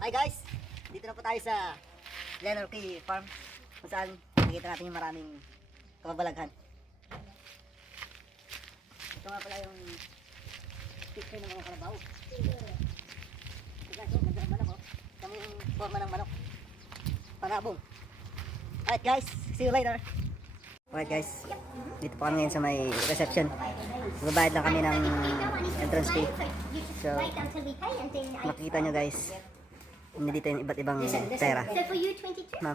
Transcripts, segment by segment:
Hi guys! Dito na po tayo sa Leonardo Farm kung saan nakikita natin yung maraming kababalaghan. Ito nga pala yung picture ng mga kalabaw. Ito guys, ganda ng manok oh. Kami yung forma ng manok. Panabong. Alright guys, see you later. Alright guys, dito po kami ngayon sa may reception. Magbabayad lang kami ng entrance fee. So, makikita nyo guys, hindi dito yung iba't ibang pera. So for you, 22? Ma'am.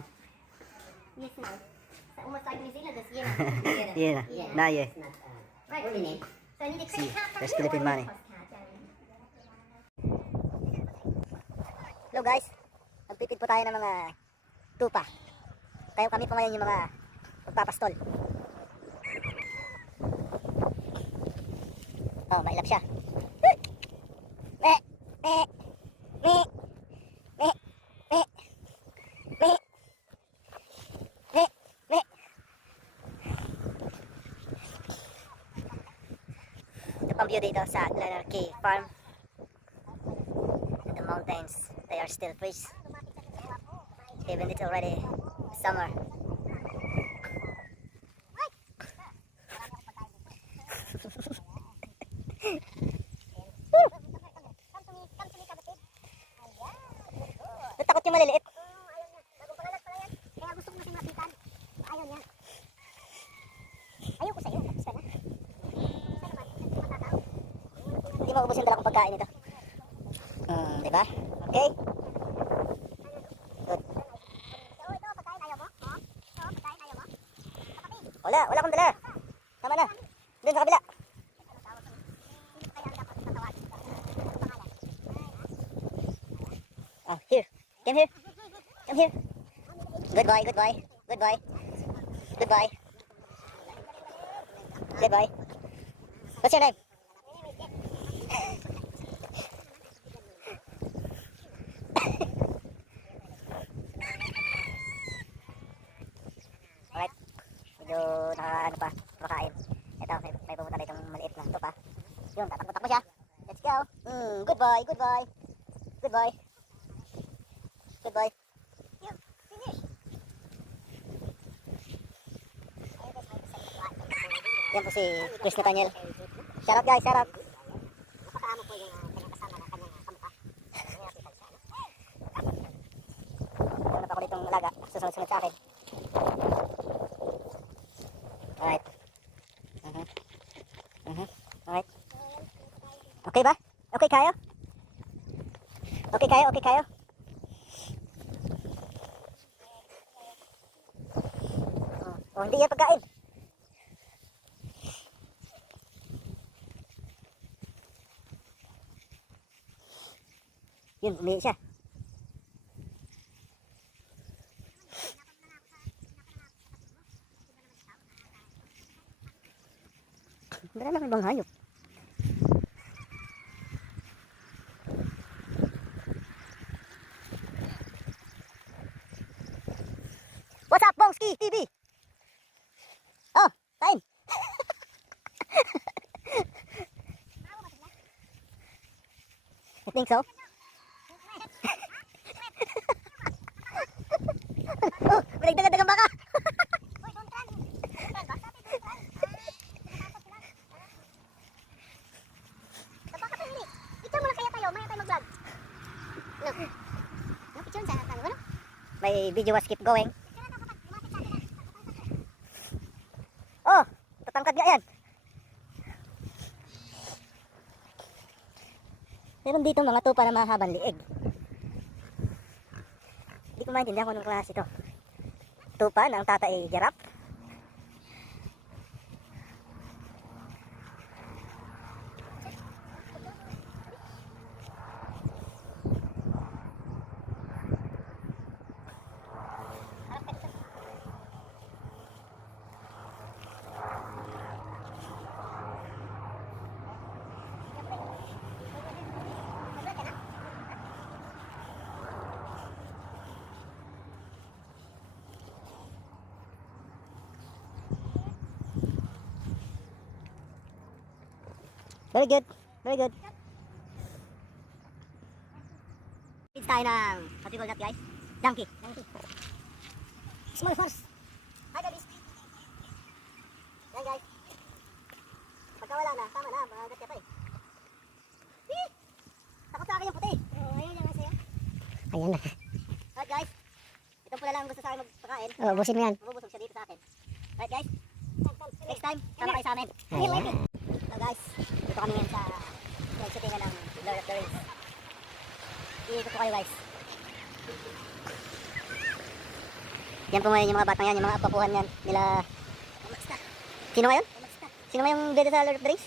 Yes, ma'am. So almost like New Zealand, this year. Yeah, na yeah. Right. So I need a See, credit card from there's you Philippine or money. a postcard, darling? Hello guys, magpipid po tayo ng mga tupa. Tayo kami po ngayon yung mga magpapastol. Oh, mailap siya. Me, me, me, me, me, me, me, me. Ito pang view dito sa Leonardo Farm. The mountains, they are still freeze. Even it's already summer. Natakot yung maliliit. Kaya gusto ko masing lapitan. Ayaw niya. Ayaw ko sa'yo. Tapos ka na. Isa naman. Matataw. Hindi maubos yung dala kong pagkain ito. Diba? Okay? Good. So ito, pagkain ayaw mo? Oh? Ito, pagkain ayaw mo? Kapatid. Wala akong dala. Tama na. Doon sa kabila. Hindi ko kaya dapat tatawagin ito. Ang pangalan. Oh, here. Come here. Come here. Goodbye, goodbye. Goodbye. Goodbye. Goodbye. What's your name? Alright. Medyo nakaano pa, makain. Ito, may pumunta na itong maliit na tupa. Yun, tatakbo-takbo siya. Let's go. Goodbye, goodbye. Goodbye. Goodbye. Yun. Finish. Yan po si Chris Nathaniel. Shout out guys, shout out. Napakaamo po yung kanyang kasama na kanyang kamukha. Meron pa ako ditong alaga, susunod-sunod sa akin. Alright. Alright. Okay ba? Okay kayo? Okay kayo? Okay kayo? Oh, hindi yan pagkain. Yun, umihi siya. Wala lang ibang hayop. What's up, Bongski TV? Oh, time. I think so. Oh, may nagdagan baka. Uy, don't run. Don't run ba? Sabi, don't run. Tinatakot sila. Baka pa hindi. Picture muna kaya tayo. Maya tayo mag-vlog. No. No, picture sa ano? May video was keep going. Picture na daw kapag lumapit sa atin. Oh, tatangkad nga yan. Meron dito mga tupa na mahabang liig. Hindi ko maintindihan kung anong klase ito. Tupa na ang tata ay giraffe. Very good. Very good. Catch tayo ng, what we call that guys? Donkey. Small horse. Hi guys. Yan guys. Pagka wala na, tama na, magat ka pa eh. Eh! Takot sa akin yung puti. Oo, ayun naman sa'yo. Ayan na. Alright guys. Ito pala lang ang gusto sa akin magpakain. Oh, ubusin mo yan. Bubusog siya dito sa akin. Alright guys. Next time, sama kayo sa amin. Ayan. So guys, dito kami ngayon sa pinagsitingan ng Lord of the Rings. Iikot ko kayo guys. Yan po ngayon yung mga batang yan, yung mga apapuhan yan nila. Sino ngayon? Sino nga yung beda sa Lord of the Rings?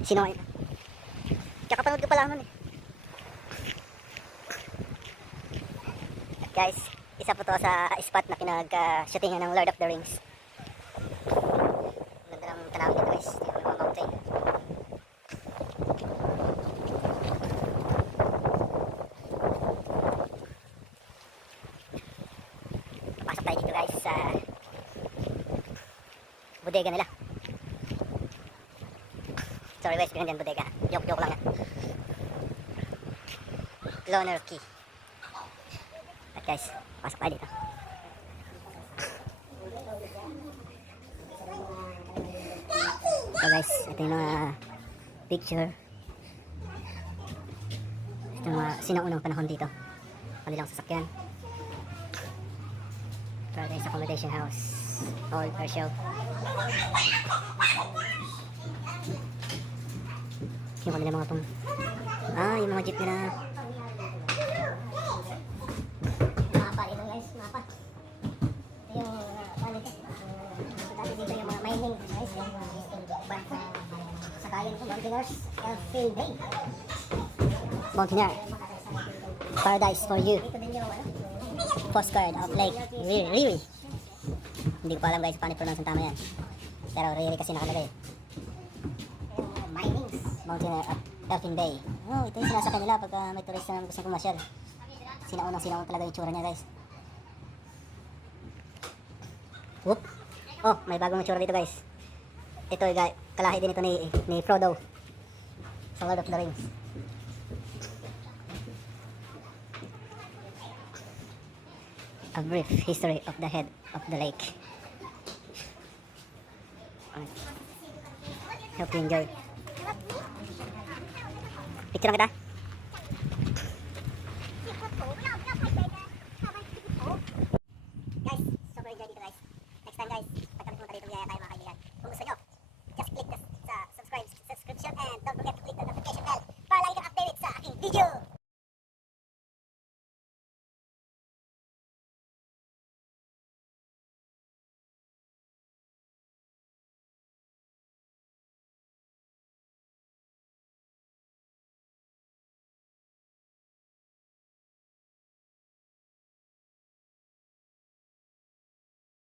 Sino ngayon? Kakapanood ko pala nun eh. At guys, isa po to sa spot na pinag-shootingan ng Lord of the Rings. Ganda ng tanawin dito guys. Dito yung mga mountain. Papasok tayo dito guys sa bodega nila. Sorry guys, ganyan bodega. Joke lang yan. Loner Key. At guys, pasok tayo dito. So guys, ito yung mga picture. Ito yung mga sinaunang panahon dito. Kanilang sasakyan. Paradise Accommodation House. Old Herschel. Yung kanila mga pang... yung mga jeep nila. Mapa ito guys, mapa. Ito yung paano ito? Dati dito yung mga mining guys. Sakayan ito, Mountaineers, Elfin Bay. Mountaineer. Paradise for you. Dito din yung ano? Postcard of Lake Riri. Hindi ko pa alam guys paano pronounce ang tama yan. Pero Riri kasi nakalagay. Yung mga minings. Mountaineer of Elfin Bay. Oh, ito yung sinasakyan nila pag may turista na gusto kumasyal. Sinaunang talaga yung tsura niya guys. Whoop. Oh, may bagong tsura dito guys. Ito guys, kalahi din ito ni Frodo sa Lord of the Rings. A brief history of the head of the lake. Hope you enjoy. Picture na kita.